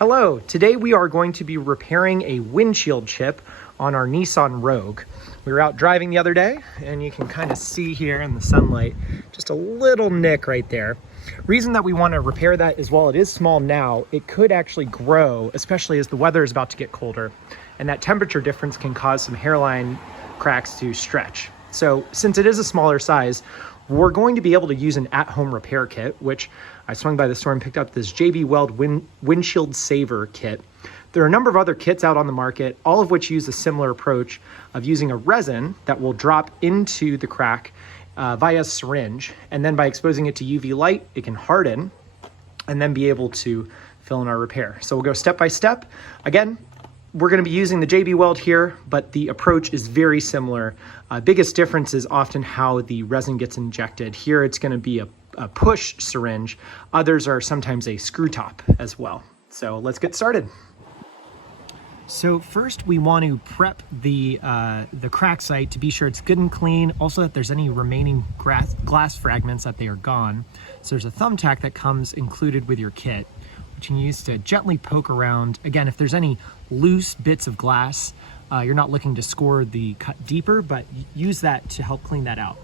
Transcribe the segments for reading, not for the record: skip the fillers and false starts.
Hello, today we are going to be repairing a windshield chip on our Nissan Rogue. We were out driving the other day and you can kind of see here in the sunlight, just a little nick right there. Reason that we want to repair that is while it is small now, it could actually grow, especially as the weather is about to get colder. And that temperature difference can cause some hairline cracks to stretch. So since it is a smaller size, we're going to be able to use an at-home repair kit, which I swung by the store and picked up this JB Weld Windshield Saver kit. There are a number of other kits out on the market, all of which use a similar approach of using a resin that will drop into the crack via syringe. And then by exposing it to UV light, it can harden and then be able to fill in our repair. So we'll go step by step. Again, we're going to be using the JB Weld here, but the approach is very similar. Biggest difference is often how the resin gets injected. Here it's going to be a push syringe. Others are sometimes a screw top as well. So let's get started. So first we want to prep the crack site to be sure it's good and clean. Also that there's any remaining glass fragments that they are gone. So there's a thumbtack that comes included with your kit, which you can use to gently poke around. Again, if there's any loose bits of glass, you're not looking to score the cut deeper, but use that to help clean that out.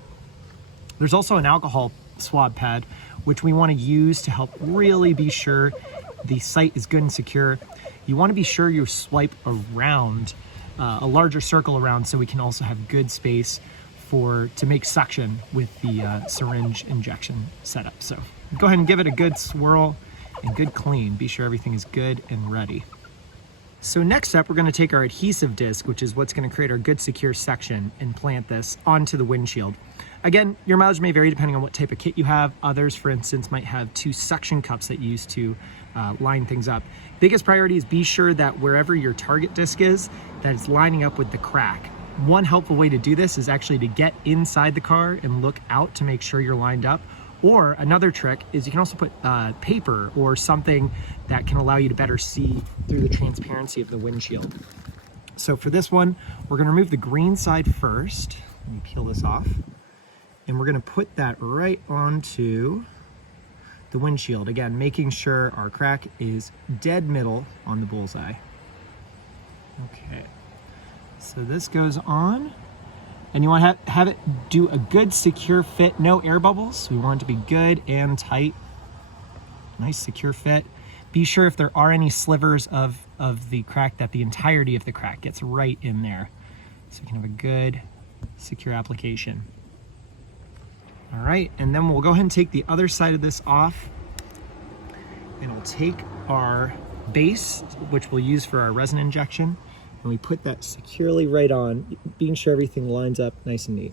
There's also an alcohol swab pad, which we want to use to help really be sure the site is good and secure. You want to be sure you swipe around a larger circle around so we can also have good space to make suction with the syringe injection setup. So go ahead and give it a good swirl and good clean. Be sure everything is good and ready. So next up, we're going to take our adhesive disc, which is what's going to create our good secure section, and plant this onto the windshield. Again, your mileage may vary depending on what type of kit you have. Others, for instance, might have 2 suction cups that you use to line things up. Biggest priority is be sure that wherever your target disc is, that it's lining up with the crack. One helpful way to do this is actually to get inside the car and look out to make sure you're lined up. Or another trick is you can also put paper or something that can allow you to better see through the transparency of the windshield. So for this one, we're going to remove the green side first. Let me peel this off. And we're going to put that right onto the windshield. Again, making sure our crack is dead middle on the bullseye. Okay, so this goes on. And you want to have it do a good secure fit, no air bubbles. We want it to be good and tight. Nice secure fit. Be sure if there are any slivers of the crack that the entirety of the crack gets right in there. So we can have a good secure application. All right, and then we'll go ahead and take the other side of this off. And we'll take our base, which we'll use for our resin injection. And we put that securely right on, being sure everything lines up nice and neat.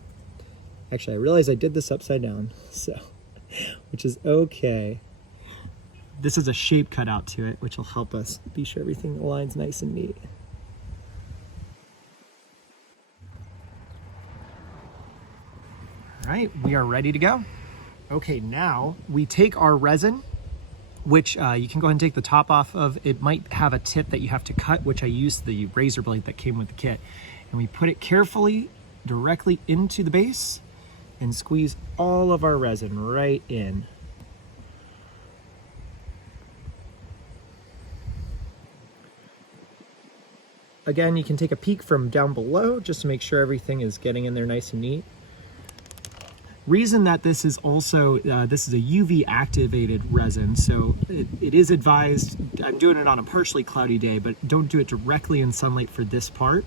Actually, I realized I did this upside down, so, which is okay. This is a shape cut out to it, which will help us be sure everything aligns nice and neat. All right, we are ready to go. Okay, now we take our resin, which you can go ahead and take the top off of. It might have a tip that you have to cut, which I used the razor blade that came with the kit. And we put it carefully directly into the base and squeeze all of our resin right in. Again, you can take a peek from down below just to make sure everything is getting in there nice and neat. Reason that this is also, this is a UV activated resin, so it is advised, I'm doing it on a partially cloudy day, but don't do it directly in sunlight for this part.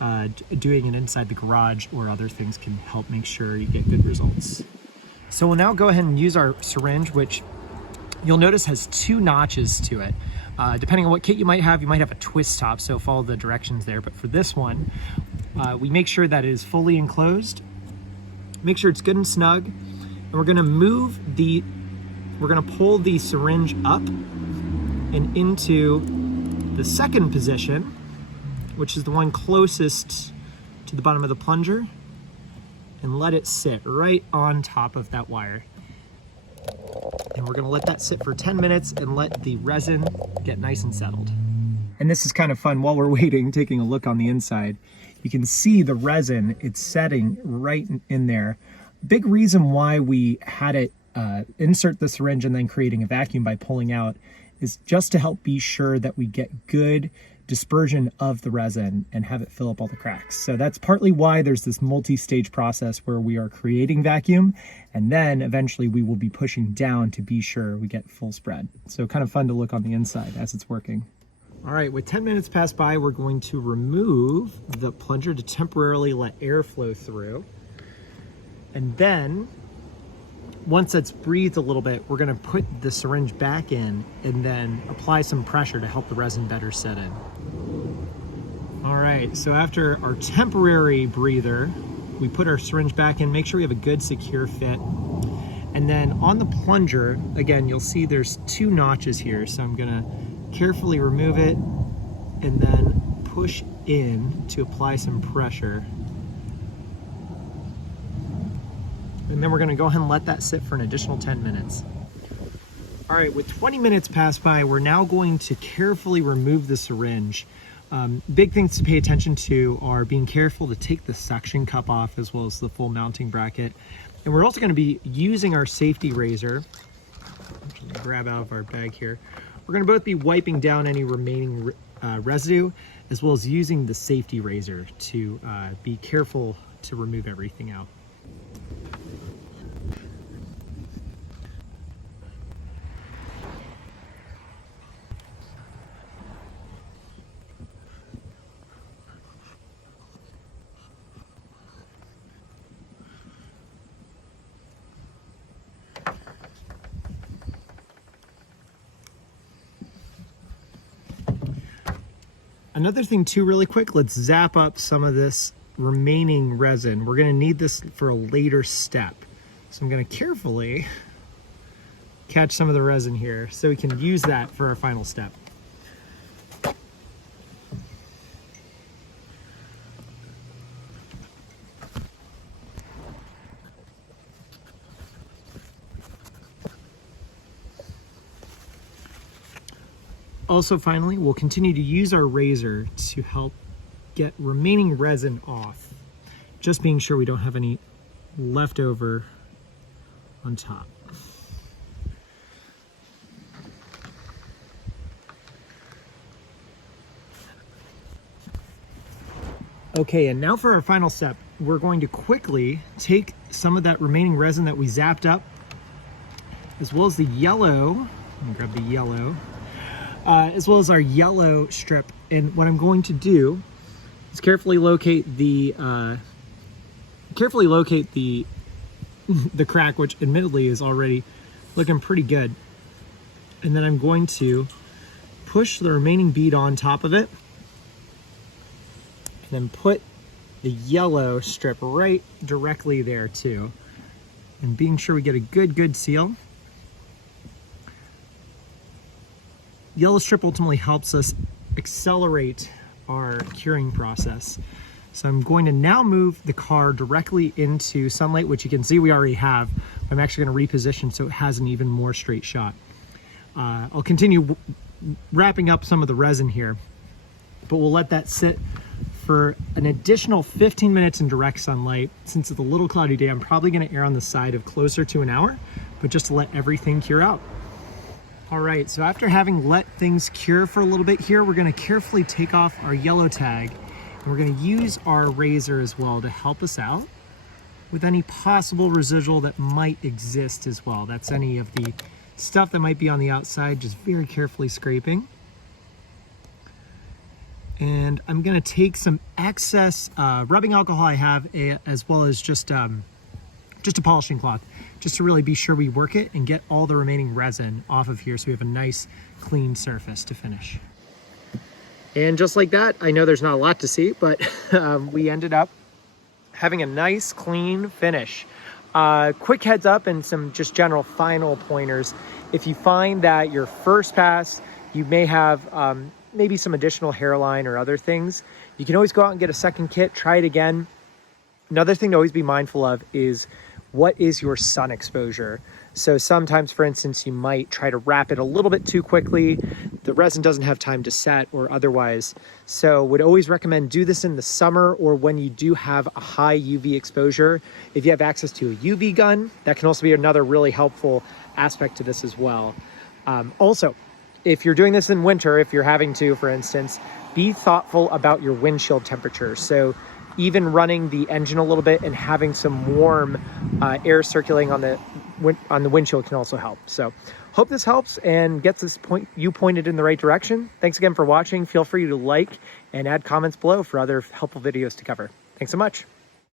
Doing it inside the garage or other things can help make sure you get good results. So we'll now go ahead and use our syringe, which you'll notice has 2 notches to it. Depending on what kit you might have a twist top, so follow the directions there. But for this one, we make sure that it is fully enclosed. Make sure it's good and snug, and we're gonna pull the syringe up and into the second position, which is the one closest to the bottom of the plunger, and let it sit right on top of that wire. And we're gonna let that sit for 10 minutes and let the resin get nice and settled. And this is kind of fun, while we're waiting, taking a look on the inside. You can see the resin, it's setting right in there. Big reason why we had it insert the syringe and then creating a vacuum by pulling out is just to help be sure that we get good dispersion of the resin and have it fill up all the cracks. So that's partly why there's this multi-stage process where we are creating vacuum, and then eventually we will be pushing down to be sure we get full spread. So kind of fun to look on the inside as it's working. All right, with 10 minutes passed by, we're going to remove the plunger to temporarily let air flow through. And then once it's breathed a little bit, we're gonna put the syringe back in and then apply some pressure to help the resin better set in. All right, so after our temporary breather, we put our syringe back in, make sure we have a good secure fit. And then on the plunger, again, you'll see there's 2 notches here. So I'm gonna carefully remove it and then push in to apply some pressure. And then we're gonna go ahead and let that sit for an additional 10 minutes. All right, with 20 minutes passed by, we're now going to carefully remove the syringe. Big things to pay attention to are being careful to take the suction cup off as well as the full mounting bracket. And we're also gonna be using our safety razor. Actually, grab out of our bag here. We're gonna both be wiping down any remaining residue as well as using the safety razor to be careful to remove everything out. Another thing too, really quick, let's zap up some of this remaining resin. We're gonna need this for a later step. So I'm gonna carefully catch some of the resin here so we can use that for our final step. Also, finally, we'll continue to use our razor to help get remaining resin off, just being sure we don't have any leftover on top. Okay, and now for our final step, we're going to quickly take some of that remaining resin that we zapped up, as well as the yellow, let me grab the yellow, as well as our yellow strip. And what I'm going to do is carefully locate the the crack, which admittedly is already looking pretty good. And then I'm going to push the remaining bead on top of it and then put the yellow strip right directly there too. And being sure we get a good seal. Yellow strip ultimately helps us accelerate our curing process. So I'm going to now move the car directly into sunlight, which you can see we already have. I'm actually going to reposition so it has an even more straight shot. I'll continue wrapping up some of the resin here, but we'll let that sit for an additional 15 minutes in direct sunlight. Since it's a little cloudy day, I'm probably going to err on the side of closer to an hour, but just to let everything cure out. All right, so after having let things cure for a little bit here, we're gonna carefully take off our yellow tag, and we're gonna use our razor as well to help us out with any possible residual that might exist as well. That's any of the stuff that might be on the outside, just very carefully scraping. And I'm gonna take some excess rubbing alcohol I have, as well as just a polishing cloth, just to really be sure we work it and get all the remaining resin off of here so we have a nice clean surface to finish. And just like that, I know there's not a lot to see, but we ended up having a nice clean finish. Quick heads up and some just general final pointers. If you find that your first pass, you may have maybe some additional hairline or other things, you can always go out and get a second kit, try it again. Another thing to always be mindful of is what is your sun exposure. So sometimes, for instance, you might try to wrap it a little bit too quickly. The resin doesn't have time to set or otherwise. So would always recommend do this in the summer or when you do have a high UV exposure. If you have access to a UV gun, that can also be another really helpful aspect to this as well. Also, if you're doing this in winter, if you're having to, for instance, be thoughtful about your windshield temperature. So even running the engine a little bit and having some warm air circulating on the windshield can also help. So hope this helps and gets you pointed in the right direction. Thanks again for watching. Feel free to like and add comments below for other helpful videos to cover. Thanks so much.